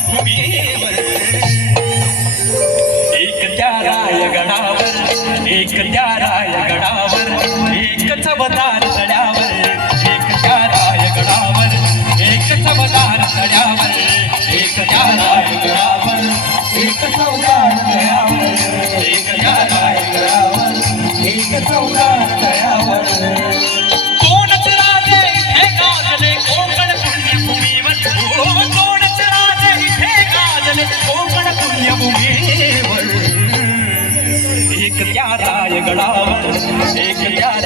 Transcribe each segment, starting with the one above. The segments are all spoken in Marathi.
भूमिकेवर एक त्या रायगडावर एक त्या रायगडावर एक चवदार तळ्यावर एक त्या रायगडावर एक चवदार तळ्यावर एक त्या रायगडावर एक चवदार तळ्यावर एक त्या रायगडावर एक चवदार तळ्यावर. யவுமே एक त्यारा गडावर एक त्यारा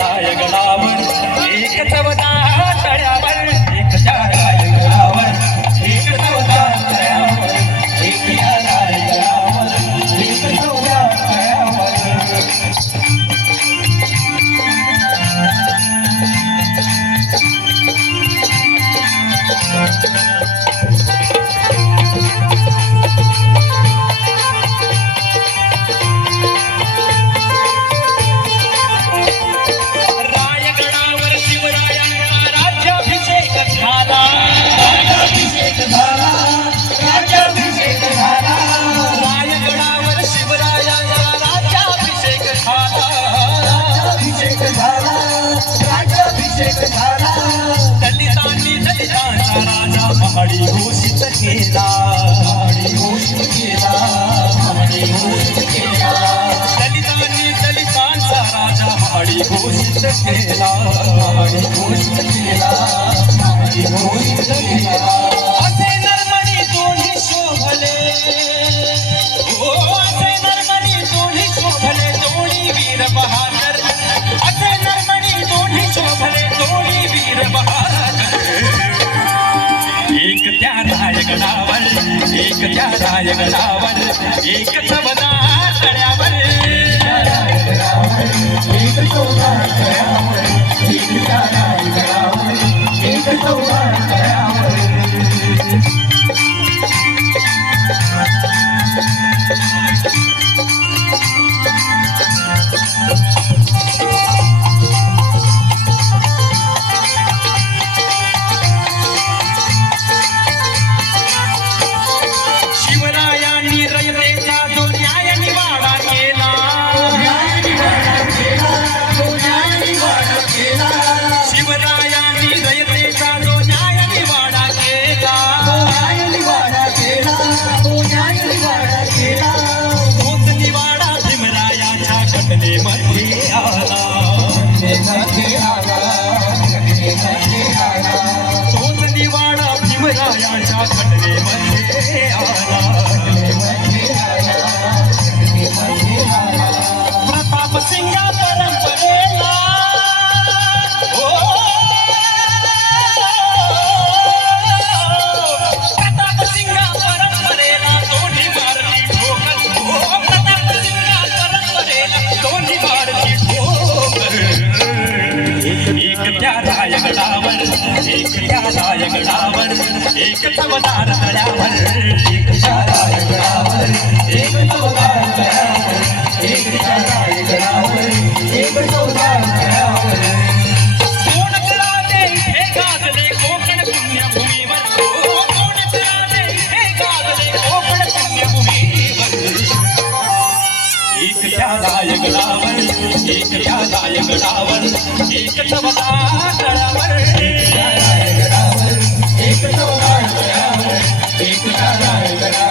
हळी घोषित केला. हळी घोषित केला. हळी घोषित दलितांनी दलितांचा राजा हळी घोषित केला. हळी घोषित केला. हळी घोषित केला. असे नर्मणी दोन्ही शोभले. गायक लावर एक सवदा तळ्यावर. एक सवदा तळ्यावर. गडावर एक गडावर एक अवतार तळ्यावर. एक या गायक डावर एक चवदा गळावर एक या गायक